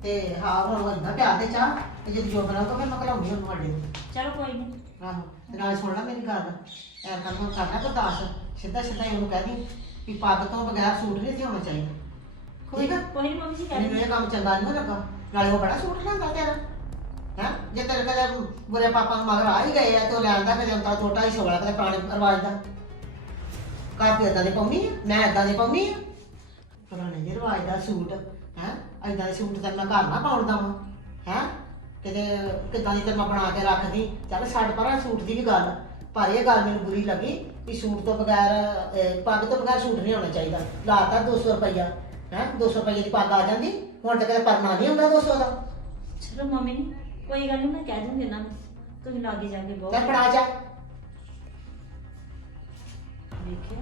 ਤੇ ਹਾਂ ਹੁਣ ਇੰਨਾ ਪਿਆਰ ਦੇ ਚਾ ਤੇ ਜੇ ਜੋਬਨ ਆਉ ਤਾਂ ਫਿਰ ਮੈਂ ਘਲਾਉਂਦੀ ਉਹਨੂੰ ਵੱਡੇ ਨੂੰ। ਚਲੋ ਕੋਈ ਨਹੀਂ ਆਹੋ ਤੇ ਨਾਲ ਸੁਣ ਲੈ ਮੇਰੀ ਗੱਲ। ਐ ਕੰਮ ਹੁਣ ਕਰਨਾ ਬਰਦਾਸ਼ਤ। ਸਿੱਧਾ ਸਿੱਧਾ ਹੀ ਉਹਨੂੰ ਕਹਿ ਦੀ ਵੀ ਪੱਗ ਤੋਂ ਬਗੈਰ ਸੂਟ ਨਹੀਂ ਸੀ ਹੋਣਾ ਚਾਹੀਦਾ। ਕੋਈ ਆ? ਕੋਈ ਨਹੀਂ ਮੰਮੀ ਜੀ ਕਹਿ ਮੈਨੂੰ ਇਹ ਕੰਮ ਚੰਗਾ ਨਹੀਂ ਲੱਗਾ। ਨਾਲੇ ਉਹ ਬੜਾ ਸੂਟ ਲੈਂਦਾ ਤੇਰਾ। ਹੈ? ਜੇ ਤੇਰੇ ਕਦੇ ਬੁਰੇ ਪਾਪਾ ਮਗਰ ਆ ਹੀ ਗਏ ਆ ਤੇ ਉਹ ਲੈਂਦਾ ਫਿਰ ਅੰਤਰਾ ਛੋਟਾ ਹੀ ਸੋਲਾ ਕਦੇ ਪੁਰਾਣੇ ਰਿਵਾਜ ਦਾ। ਕਾਪੀ ਏਦਾਂ ਦੇ ਪਾਉਣੀ ਆ, ਮੈਂ ਏਦਾਂ ਦੇ ਪਾਉਣੀ ਆ। ਪੁਰਾਣੇ ਜਿਹੇ ਰਿਵਾਜ ਦਾ ਸੂਟ, ਹੈ? ਏਦਾਂ ਦੇ ਸੂਟ ਤਾਂ ਮੈਂ ਘਰ ਨਾ ਪਾਉਣ ਦਵਾਂ ਹੈ? ਕਿਤੇ ਕਿੱਦਾਂ ਦੀ ਤੇ ਮੈਂ ਬਣਾ ਕੇ ਰੱਖਦੀ? ਚੱਲ ਛੱਡ ਪਰਾਂ ਸੂਟ ਦੀ ਵੀ ਗੱਲ, ਪਰ ਇਹ ਗੱਲ ਮੈਨੂੰ ਬੁਰੀ ਲੱਗੀ ਕਿ ਸੂਟ ਤੋਂ ਬਗੈਰ ਪੱਗ ਤੋਂ ਬਗੈਰ ਸੂਟ ਨਹੀਂ ਹੋਣਾ ਚਾਹੀਦਾ। ਲਾਤਾ 200 ਰੁਪਈਆ, ਹੈ? 200 ਰੁਪਈਏ ਦੀ ਪੱਗ ਆ ਜਾਂਦੀ, ਹੁਣ ਤਾਂ ਕਦੇ ਪਰਨਾ ਨਹੀਂ ਹੁੰਦਾ 200 ਦਾ। ਚਲੋ ਮੰਮੀ। ਕੋਈ ਗੱਲ ਨਹੀਂ ਮੈਂ ਕਹਿ ਦੂੰਗੀ ਇਹਨਾਂ ਨੂੰ। ਤੁਸੀਂ ਲਾਗੇ ਜਾ ਕੇ ਚੱਲ ਬਹੁਤ ਫੜਾ ਜਾ। ਵੇਖਿਆ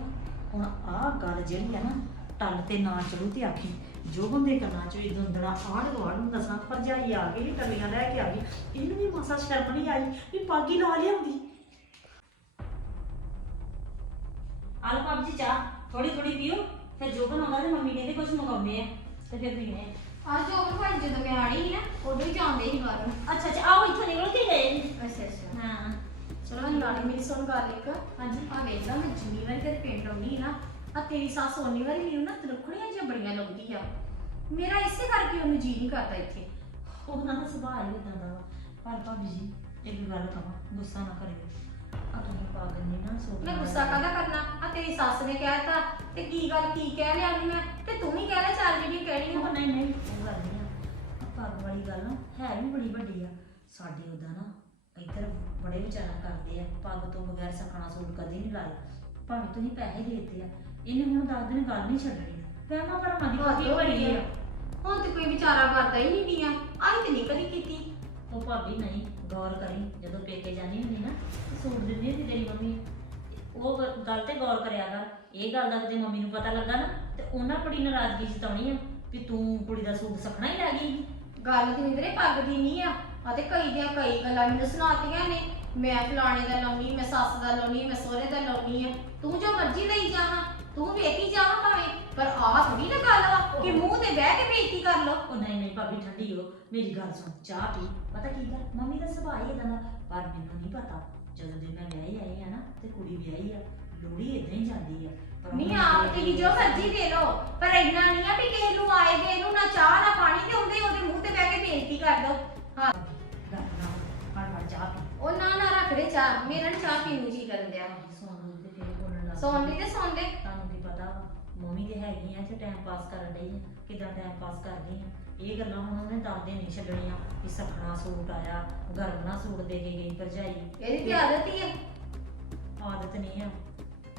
ਹੁਣ ਆਹ ਗੱਲ ਜਿਹੜੀ ਆ ਨਾ ਟੱਲ ਤੇ ਨਾ ਚਲੂ ਤੇ ਆਖੀ। ਜੋ ਬੰਦੇ ਕਰਨਾ ਚੋਈ ਦੁੰਦੜਾ ਆੜ ਗਵਾੜ ਨੂੰ ਦਸਾਂ ਭਰਜਾਈ ਆ ਗਈ ਟੱਲੀਆਂ ਲੈ ਕੇ ਆ ਗਈ। ਇਹਨੂੰ ਵੀ ਮਾਸਾ ਸ਼ਰਮ ਨਹੀਂ ਆਈ ਵੀ ਪਾਗੀ ਲਾ ਲਿਆਉਂਦੀ। ਆਲ ਪਾਪ ਜੀ ਚਾਹ ਥੋੜੀ ਥੋੜੀ ਪੀਓ। ਫਿਰ ਜੋ ਬਣਾਉਂਦਾ ਤੇ ਮੰਮੀ ਕਹਿੰਦੇ ਕੁਝ ਮੰਗਾਉਂਦੇ ਆ ਤੇ ਫਿਰ ਪੀਣੇ ਆ। ਅੱਜ ਉਹ ਭਾਈ ਜਦੋਂ ਮੈਂ ਆਣੀ ਸੀ ਨਾ ਉਦੋਂ ਹੀ ਜਾਂਦੇ ਸੀ ਬਾਹਰ। ਅੱਛਾ ਅੱਛਾ ਆਓ ਇੱਥੋਂ ਨਿਕਲ ਕੇ ਗਏ? ਨੇ। ਅੱਛਾ ਅੱਛਾ। ਹਾਂ। ਚਲੋ ਨਾਲੇ ਮੇਰੀ ਸੁਣ ਗੱਲ ਇੱਕ। ਹਾਂਜੀ। ਆ ਵੇਖ ਲਾ ਮੈਂ ਜਿੰਨੀ ਵਾਰੀ ਤੇਰੇ ਪਿੰਡ ਆਉਣੀ ਨਾ ਆ ਤੇਰੀ ਸੱਸ ਓਨੀ ਵਾਰੀ ਮੈਨੂੰ ਨਾ ਤਰਖੜੀਆਂ ਜਿਹਾ ਬੜੀਆਂ ਲਾਉਂਦੀ ਆ। ਮੇਰਾ ਇਸੇ ਕਰਕੇ ਉਹਨੂੰ ਜੀ ਨਹੀਂ ਕਰਦਾ ਇੱਥੇ। ਉਹਨਾਂ ਦਾ ਸੁਭਾਅ ਹੀ ਇਦਾਂ ਦਾ ਵਾ। ਪਰ ਭਾਬੀ ਜੀ ਇੱਕ ਗੱਲ ਕਹਾਂ ਗੁੱਸਾ ਨਾ ਕਰਿਓ। ਆ ਤੁਸੀਂ ਪਾਗਲ ਨਹੀਂ ਨਾ ਸੋ ਮੈਂ ਗੁੱਸਾ ਕਾਹਦਾ ਕਰਨਾ? ਆ ਤੇਰੀ ਸੱਸ ਨੇ ਕਹਿਤਾ ਤੇ। ਕੀ ਗੱਲ ਕੀ ਕਹਿ ਲਿਆ ਉਹਨੂੰ ਮੈਂ? ਤੇ ਤੂੰ ਵੀ ਕਹਿ ਲੈ ਚੱਲ ਜਿਹੜੀ ਕਹਿਣੀ ਉਹ ਆ ਨਹੀਂ ਨਹੀਂ ਉਹ ਗੱਲ ਨਹੀਂ ਆ। ਪੱਗ ਵਾਲੀ ਗੱਲ ਨਾ ਹੈ ਵੀ ਬੜੀ ਵੱਡੀ ਆ। ਸਾਡੇ ਉਹਦਾ ਨਾ ਇੱਧਰ ਬੜੇ ਵਿਚਾਰਾ ਕਰਦੇ ਆ। ਪੱਗ ਤੋਂ ਬਗੈਰ ਸਖਣਾ ਸੂਟ ਕਦੇ ਨਹੀਂ ਲਾਇਆ ਭਾਵੇਂ ਤੁਸੀਂ ਪੈਸੇ ਦੇ ਦਿੱਤੇ ਆ। ਇਹਨੇ ਹੁਣ ਦਸ ਦਿਨ ਗੱਲ ਨਹੀਂ ਛੱਡਣੀ। ਵਹਿਮਾਂ ਭਰਮਾਂ ਦੀ ਹੱਦ ਕਾਫੀ ਹੋ ਬੜੀ ਗਈ ਆ। ਹੁਣ ਤੇ ਕੋਈ ਵਿਚਾਰਾ ਕਰਦਾ ਹੀ ਨਹੀਂ ਗਿਆ ਆਈ ਤੇ ਨਹੀਂ ਕਦੀ ਕੀਤੀ। ਉਹ ਭਾਬੀ ਨਹੀਂ ਗੌਰ ਕਰੀ। ਜਦੋਂ ਪੇਕੇ ਜਾਣੀ ਤੇ ਹੁੰਦੀ ਤੇਰੀ ਮੰਮੀ ਉਹ ਗ- ਗੱਲ ਤੇ ਗੌਰ ਕਰਿਆ ਕਰ। ਇਹ ਗੱਲ ਦਾ ਤੇ ਮੰਮੀ ਨੂੰ ਪਤਾ ਲੱਗਾ ਨਾ ਤੇ ਉਹਨਾਂ ਬੜੀ ਨਾਰਾਜ਼ਗੀ ਜਤਾਉਣੀ ਆ ਵੀ ਤੂੰ ਕੁੜੀ ਦਾ ਸੂਟ ਸਖਣਾ ਹੀ ਲੈ ਗਈ। ਗੱਲ ਤੇ ਨਿੰਦਰੇ ਪੱਗ ਦੀ ਨਹੀਂ ਆ। ਆ ਤੇ ਕਈ ਦੀਆਂ ਕਈ ਗੱਲਾਂ ਮੈਨੂੰ ਸੁਣਾਤੀਆਂ ਨੇ। ਮੈਂ ਫਲਾਣੇ ਦਾ ਲਾਉਣੀ ਮੈਂ ਸੱਸ ਦਾ ਲਾਉਣੀ ਮੈਂ ਸਹੁਰੇ ਦਾ ਲਾਉਣੀ ਆ। ਤੂੰ ਜੋ ਮਰਜ਼ੀ ਲਈ ਜਾਵਾਂ ਤੂੰ ਵੇਖੀ ਜਾਵਾਂ ਭਾਵੇਂ। ਪਰ ਆਹ ਥੋੜੀ ਨਾ ਗੱਲ ਵਾ ਕਿ ਮੂੰਹ ਤੇ ਬਹਿ ਕੇ ਬੇਇੱਜ਼ਤੀ ਕਰ ਲੋ ਉਹ ਨਹੀਂ ਨਹੀਂ ਭਾਬੀ ਠੰਡੀ ਹੋ। ਮੇਰੀ ਗੱਲ ਸੁਣ ਚਾਹ ਪੀ। ਪਤਾ ਕੀ ਗੱਲ? ਮੰਮੀ ਦਾ ਸੁਭਾਅ ਹੀ ਇਦਾਂ ਦਾ ਪਰ ਮੈਨੂੰ ਨਹੀਂ ਪਤਾ। ਜਦੋਂ ਦੇ ਮੈਂ ਵਿਆਹੀ ਆਈ ਆ ਨਾ ਤੇ ਕੁੜੀ ਵਿਆਹੀ ਆ ਲੋੜੀ ਇਦਾਂ ਹੀ ਜਾਂਦੀ ਆ। ਪਰ ਨਹੀਂ ਆਪ ਤੇ ਜੋ ਮਰਜ਼ੀ ਦੇ ਲੋ ਪਰ ਇੰਨਾ ਨਹੀਂ ਆ ਵੀ ਕਿਸੇ ਨੂੰ ਆਏ ਗਏ ਨੂੰ ਨਾ ਚਾਹ ਨਾ ਪਾਣੀ ਤੇ ਹੁੰਦੇ ਉਹਦੇ ਮੂੰਹ ਤੇ ਬਹਿ ਕੇ ਬੇਇੱਜ਼ਤੀ ਕਰ ਦੋ। ਹਾਂ। ਗੱਲ ਨਾ ਚਾਹ ਪੀ। ਉਹ ਨਾ ਨਾ ਰੱਖ ਦੇ ਚਾਹ ਮੇਰਾ ਨੀ ਚਾਹ ਪੀਣ ਨੂੰ ਜੀ ਕਰਨ ਦਿਆ। ਸੌਣ ਨੂੰ ਤੇ ਫਿਰ ਬੋਲਣ ਲੱਗ ਸੌਣ ਲਈ ਤੇ ਸੌਣ ਦੇ। ਤੁਹਾਨੂੰ ਕੀ ਪਤਾ ਮੰਮੀ ਤੇ ਹੈਗੀ ਆ ਤੇ ਟਾਈਮ ਪਾਸ ਕਰਨ ਆ ਕਿਦਾਂ ਟਾਈਮ ਪਾਸ ਕਰਦੀ ਆ। ਇਹ ਗੱਲਾਂ ਹੁਣ ਉਹਨੇ ਦੱਸਦੇ ਨਹੀਂ ਛੱਡਣੀਆਂ ਕਿ ਸਖਣਾ ਸੂਟ ਆਇਆ ਗਰਮਣਾ ਸੂਟ ਦੇ ਕੇ ਗਈ ਭਰਜਾਈ। ਇਹਦੀ ਤੇ ਆਦਤ ਹੀ ਆ? ਆਦਤ ਨਹੀਂ ਆ।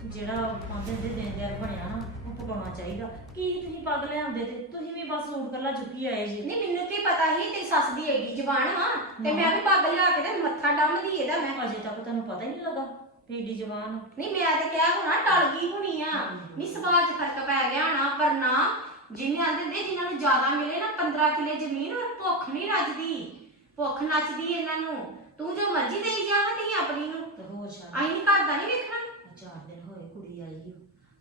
ਜਿਹੜਾ ਪਾਉਂਦੇ ਦੇ ਦਿਨ ਦਿਨ ਬਣਿਆ ਨਾ ਉਹ ਪਕਾਉਣਾ ਚਾਹੀਦਾ। ਕੀ ਤੁਸੀਂ ਪੱਗ ਲਿਆਉਂਦੇ ਤੇ ਤੁਸੀਂ ਵੀ ਬਸ ਸੂਟ ਕੱਲਾ ਚੁੱਕੀ ਆਏ ਜੀ। ਨਹੀਂ ਮੈਨੂੰ ਕੀ ਪਤਾ ਸੀ ਤੇਰੀ ਸੱਸ ਦੀ ਏਡੀ ਜ਼ਬਾਨ ਹਾਂ ਤੇ ਮੈਂ ਵੀ ਪੱਗ ਲਿਆ ਕੇ ਤੇ ਮੱਥਾ ਡੰਮਦੀ ਇਹਦਾ ਮੈਂ। ਅਜੇ ਤੱਕ ਤੁਹਾਨੂੰ ਪਤਾ ਹੀ ਨਹੀਂ ਲੱਗਾ ਪੀੜੀ ਜਵਾਨ ਨਹੀਂ ਮੈਂ ਤੇ ਕਿਹਾ ਹੋਣਾ ਟਲ ਗਈ ਹੋਣੀ ਆ। ਨਹੀਂ 'ਚ ਫ਼ਰਕ ਪੈ ਗਿਆ ਹੋਣਾ ਪਰ ਨਾ ਜਿਵੇਂ ਆਂਦੇ ਨੇ ਜਿਨ੍ਹਾਂ ਨੂੰ ਜ਼ਿਆਦਾ ਮਿਲੇ ਨਾ 15 ਕਿੱਲੇ ਜ਼ਮੀਨ ਉਹ ਭੁੱਖ ਨਹੀਂ ਰੱਜਦੀ। ਭੁੱਖ ਨੱਚਦੀ ਇਹਨਾਂ ਨੂੰ। ਤੂੰ ਜੋ ਮਰਜ਼ੀ ਦੇਈ ਜਾਵਾਂ ਤੀ ਆਪਣੀ ਨੂੰ। ਤੇ ਹੋਰ ਸ਼ਾਇਦ ਨਹੀਂ ਘਰ ਦਾ ਨਹੀਂ ਵੇਖਣਾ। ਚਾਰ ਦਿਨ ਹੋਏ ਕੁੜੀ ਆਈ ਓ।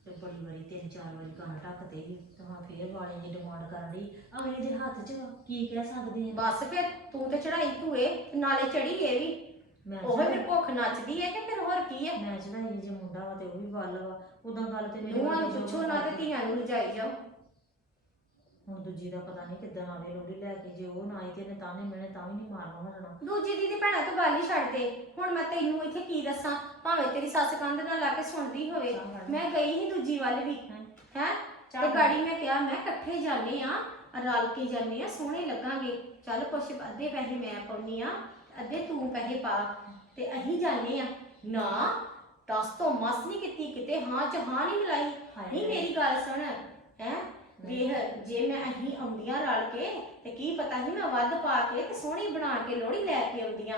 ਤੇ ਬੜੀ ਵਾਰੀ ਤਿੰਨ ਚਾਰ ਵਾਰੀ ਕੰਨ ਢੱਕਦੇ ਸੀ। ਤੇ ਹੁਣ ਫੇਰ ਵਾਲੇ ਦੀ ਡਿਮਾਂਡ ਕਰਨ ਲਈ ਅਗਲੇ ਦੇ ਹੱਥ 'ਚ ਵਾ, ਕੀ ਕਹਿ ਸਕਦੇ ਆ? ਬਸ ਫਿਰ ਤੂੰ ਤੇ ਚੜਾਈ ਭੂਏ ਨਾਲੇ ਚੜੀ ਇਹ ਵੀ। ਮੈਂ ਉਹ ਫਿਰ ਭੁੱਖ ਨੱਚਦੀ ਹੈ ਕਿ ਫਿਰ ਹੋਰ ਕੀ ਹੈ ਮੈਂ ਚੜਾਈ ਜੇ ਮੁੰਡਾ ਵਾ ਤੇ ਉਹ ਵੀ ਵੱਲ ਵਾ। ਉਦਾਂ ਗੱਲ ਤੇ ਮੇਰੇ ਨੂੰਹਾਂ ਨੂੰ ਪੁੱਛੋ ਨਾ ਤੇ ਧੀਆਂ ਨੂੰ ਰਜਾਈ ਜਾਓ। ਹੁਣ ਦੂਜੀ ਦਾ ਪਤਾ ਨਹੀਂ ਕਿੱਦਾਂ ਆਵੇ ਲੋੜੀ ਲੈ ਕੇ ਜੇ ਉਹ ਨਾ ਆਈ ਤੇ ਇਹਨੇ ਤਾਂ ਨਹੀਂ ਮਿਲਣੇ ਤਾਂ ਵੀ ਨਹੀਂ ਮਾਰਨਾ ਹਟਣਾ ਦੂਜੀ ਦੀ ਤੇ ਭੈਣਾ ਤੂੰ ਗੱਲ ਹੀ ਛੱਡ ਦੇ। ਹੁਣ ਮੈਂ ਤੈਨੂੰ ਇੱਥੇ ਕੀ ਦੱਸਾਂ? ਭਾਵੇਂ ਤੇਰੀ ਸੱਸ ਕੰਧ ਨਾਲ ਲਾ ਕੇ ਸੁਣਦੀ ਹੋਵੇ। ਮੈਂ ਗਈ ਸੀ ਦੂਜੀ ਵੱਲ ਵੀ। ਹੈ? ਤੇ ਗਾੜੀ ਮੈਂ ਕਿਹਾ ਮੈਂ ਇਕੱਠੇ ਜਾਂਦੇ ਆ ਰਲ ਕੇ ਜਾਂਦੇ ਆ ਸੋਹਣੇ ਲੱਗਾਂਗੇ। ਚੱਲ ਕੁਛ ਅੱਧੇ ਪੈਸੇ ਮੈਂ ਪਾਉਣੀ ਆ ਅੱਧੇ ਤੂੰ ਪੈਸੇ ਪਾ। ਤੇ ਅਸੀਂ ਜਾਂਦੇ ਆ। ਨਾ ਦਸ ਤੋਂ ਮਸ ਨਹੀਂ ਕੀਤੀ ਕਿਤੇ ਹਾਂ ਚ ਹਾਂ ਨਹੀਂ ਮਿਲਾਈ। ਨਹੀਂ ਮੇਰੀ ਗੱਲ ਸੁਣ। ਹੈ? ਜੇ ਮੈਂ ਅਹੀਂ ਆਉਂਦੀਆਂ ਰਲ ਕੇ ਤੇ ਕੀ ਪਤਾ ਸੀ ਮੈਂ ਵੱਧ ਪਾ ਕੇ ਤੇ ਸੋਹਣੀ ਬਣਾ ਕੇ ਲੋਹੜੀ ਲੈ ਕੇ ਆਉਂਦੀਆਂ।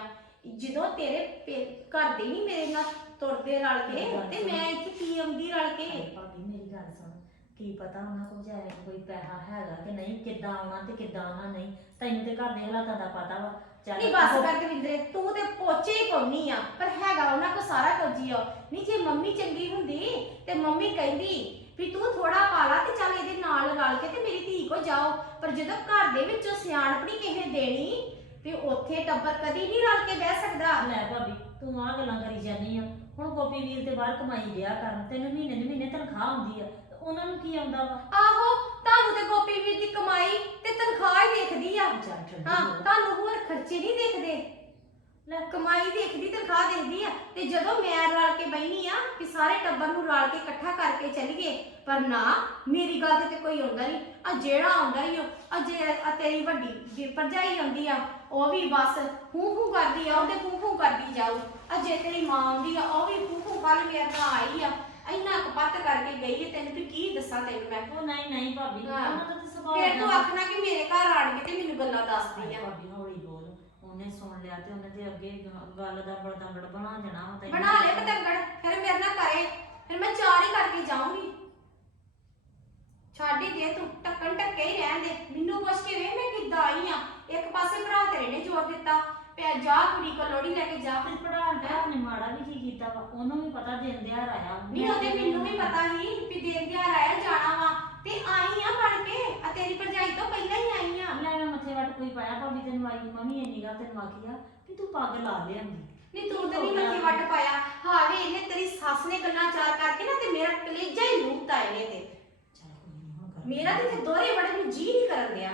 ਜਦੋਂ ਤੇਰੇ ਪੇ- ਘਰ ਦੇ ਨਹੀਂ ਮੇਰੇ ਨਾਲ ਤੁਰਦੇ ਰਲ ਕੇ ਤੇ ਮੈਂ ਇੱਥੇ ਕੀ ਆਉਂਦੀ ਰਲ ਕੇ? ਹਾਏ ਭਾਬੀ ਮੇਰੀ ਗੱਲ ਸੁਣ। ਕੀ ਪਤਾ ਉਹਨਾਂ ਕੋਲ ਜਾਏ ਕੋਈ ਪੈਸਾ ਹੈਗਾ ਕਿ ਨਹੀਂ ਕਿੱਦਾਂ ਆਉਣਾ ਤੇ ਕਿੱਦਾਂ ਆਉਣਾ ਨਹੀਂ। ਤੈਨੂੰ ਤੇ ਘਰ ਦੇ ਹਾਲਾਤਾਂ ਦਾ ਪਤਾ ਵਾ। ਚੱਲ ਨਹੀਂ ਬਸ ਕਰ ਦਵਿੰਦਰੇ ਤੂੰ ਤੇ ਪੋਚੇ ਹੀ ਪਾਉਣੀ ਆ ਪਰ ਹੈਗਾ ਉਹਨਾਂ ਕੋ ਸਾਰਾ ਕੁਝ ਹੀ ਆ। ਨਹੀਂ ਜੇ ਮੰਮੀ ਚੰਗੀ ਹੁੰਦੀ ਤੇ ਮੰਮੀ ਕਹਿੰਦੀ ਵੀ ਤੂੰ ਥੋੜਾ ਪਾ ਲਾ ਤੇ ਚੱਲ ਇਹਦੇ ਨਾਲ ਰਲ ਕੇ ਤੇ ਮੇਰੀ ਧੀ ਕੋ ਜਾਓ। ਪਰ ਜਦੋਂ ਘਰ ਦੇ ਵਿੱਚੋਂ ਸਿਆਣਪਣੀ ਕਿਸੇ ਦੇਣੀ ਤੇ ਉੱਥੇ ਟੱਬਰ ਕਦੀ ਨਹੀਂ ਰਲ ਕੇ ਬਹਿ ਸਕਦਾ। ਲੈ ਭਾਬੀ ਤੂੰ ਆਹ ਗੱਲਾਂ ਕਰੀ ਜਾਂਦੀ ਆ। ਹੁਣ ਗੋਪੀ ਵੀਰ ਤੇ ਬਾਹਰ ਕਮਾਈ ਗਿਆ ਕਰਨ ਤੈਨੂੰ ਮਹੀਨੇ ਦੇ ਮਹੀਨੇ ਤਨਖਾਹ ਆਉਂਦੀ ਆ ਤੇ ਉਹਨਾਂ ਨੂੰ ਕੀ ਆਉਂਦਾ ਵਾ? ਆਹੋ ਤੁਹਾਨੂੰ ਤੇ ਗੋਪੀ ਵੀਰ ਦੀ ਕਮਾਈ ਤੇ ਤਨਖਾਹ ਹੀ ਦੇਖਦੀ ਆ। ਚੱਲ ਹੋ। ਤੁਹਾਨੂੰ ਹੋਰ ਖਰਚੇ ਨਹੀਂ ਦੇਖਦੇ। ਲੈ ਕਮਾਈ ਦੇਖਦੀ ਤਨਖਾਹ ਦੇਖਦੀ ਆ। ਤੇ ਜਦੋਂ ਮੈਂ ਰਲ ਕੇ ਬੈਣੀ ਆ ਕਿ ਸਾਰੇ ਟੱਬਰ ਨੂੰ ਰਲ ਕੇ ਇਕੱਠਾ ਕਰਕੇ ਚੱਲੀਏ ਪਰ ਨਾ ਮੇਰੀ ਗੱਲ ਤੇ ਕੋਈ ਆਉਂਦਾ ਨਹੀਂ। ਆ ਜਿਹੜਾ ਆਉਂਦਾ ਹੀ ਆ ਜੇ ਆ ਤੇਰੀ ਵੱਡੀ ਜੇ ਭਰਜਾਈ ਆਉਂਦੀ ਆ ਉਹ ਵੀ ਬਸ ਹੂੰ ਹੂੰ ਕਰਦੀ ਆ ਉਹਦੇ ਹੂੰ ਹੂੰ ਕਰਦੀ ਜਾਊ। ਆ ਜੇ ਤੇਰੀ ਮਾਂ ਆਉਂਦੀ ਆ ਉਹ ਵੀ ਹੂੰ ਹੂੰ ਕੱਲ ਮੇਰੇ ਨਾਲ ਆਈ ਆ। ਇੰਨਾ ਕਪੱਤ ਕਰਕੇ ਗਈ ਹੈ ਤੈਨੂੰ ਵੀ ਕੀ ਦੱਸਾਂ ਤੈਨੂੰ ਮੈਂ। ਉਹ ਨਹੀਂ ਨਹੀਂ ਭਾਬੀ ਹਾਂ। ਉਹਨਾਂ ਦਾ ਤੇ ਸੁਭਾਅ ਫਿਰ ਤੂੰ। ਆਖਣਾ ਕਿ ਮੇਰੇ ਘਰ ਆਣ ਕੇ ਤੇ ਮੈਨੂੰ ਗੱਲਾਂ ਦੱਸਦੀ ਆ। ਭਾਬੀ ਹੌਲੀ ਬੋਲ। ਉਹਨੇ ਸੁਣ ਲਿਆ ਤੇ ਉਹਨੇ ਤੇ ਅੱਗੇ ਗ- ਗੱਲ ਦਾ ਬੜਦੰਗੜ ਬਣਾ ਦੇਣਾ ਵਾ ਤੈਨੂੰ। ਬਣਾ ਲੈ ਪਤੰਗੜ ਫਿਰ ਮੇਰੇ ਨਾਲ ਕਰੇ। ਫਿਰ ਮੈਂ ਚਾਰ ਹੀ ਕਰਕੇ ਜਾਊਂਗੀ। ਛੱਡ ਹੀ ਦੇ ਤੂੰ ਟੱਕਣ ਟੱਕੇ ਹੀ ਰਹਿਣ ਦੇ। ਮੈਨੂੰ ਪੁੱਛ ਕੇ ਵੇ ਮੈਂ ਕਿੱਦਾਂ ਆਈ ਆ। ਇੱਕ ਪਾਸੇ ਭਰਾ ਤੇਰੇ ਨੇ ਜ਼ੋਰ ਦਿੱਤਾ। ਪਿਆ ਜਾ ਕੁੜੀ ਕੋ ਲੋੜੀ ਲੈ ਕੇ ਜਾ। ਤੇ ਪੜਾ ਭਰਾ ਨੇ ਮਾੜਾ ਵੀ ਕੀ ਕੀਤਾ ਵਾ? ਉਹਨੂੰ ਵੀ ਪਤਾ ਦਿਨ ਦਿਹਾੜ ਆਇਆ ਨਹੀਂ ਉਹਦੇ ਮੈਨੂੰ ਵੀ ਪਤਾ ਸੀ ਵੀ ਦੇਣ ਦਿਹਾੜ ਆਇਆ ਜਾਣਾ ਵਾ। ਤੇ ਆਈ ਆ ਬਣ ਕੇ ਆ ਤੇਰੀ ਭਰਜਾਈ ਤੋਂ ਪਹਿਲਾਂ ਹੀ ਆਈ ਆ। ਲੈ ਮੈਂ ਮੱਥੇ ਵੱਟ ਕੋਈ ਪਾਇਆ ਭਾਬੀ ਤੈਨੂੰ ਆਈ ਮੰਮੀ ਇੰਨੀ ਗੱਲ ਤੈਨੂੰ ਆਖੀ ਆ ਕਿ ਤੂੰ ਪੱਗ ਲਾ ਲਿਆਂਦੀ ਨਹੀਂ ਤੂੰ ਤੇ ਨਹੀਂ ਮੱਥੇ ਵੱਟ ਪਾਇਆ। ਹਾਂ ਵੇ ਇਹਨੇ ਤੇਰੀ ਸੱਸ ਨੇ ਗੱਲਾਂ ਚਾਰ ਕਰਕੇ ਨਾ ਤੇ ਮੇਰਾ ਕਲੇਜਾ ਹੀ ਲੂਟਤਾ ਇਹਨੇ ਤੇ। ਚੱਲ ਕੋਈ ਨਹੀਂ ਹੁਣ ਕਰ। ਮੇਰਾ ਤੇ ਇੱਥੇ ਦੋਹਰੇ ਬੜੇ ਨੂੰ ਜੀ ਨਹੀਂ ਕਰਨ ਦਿਆ।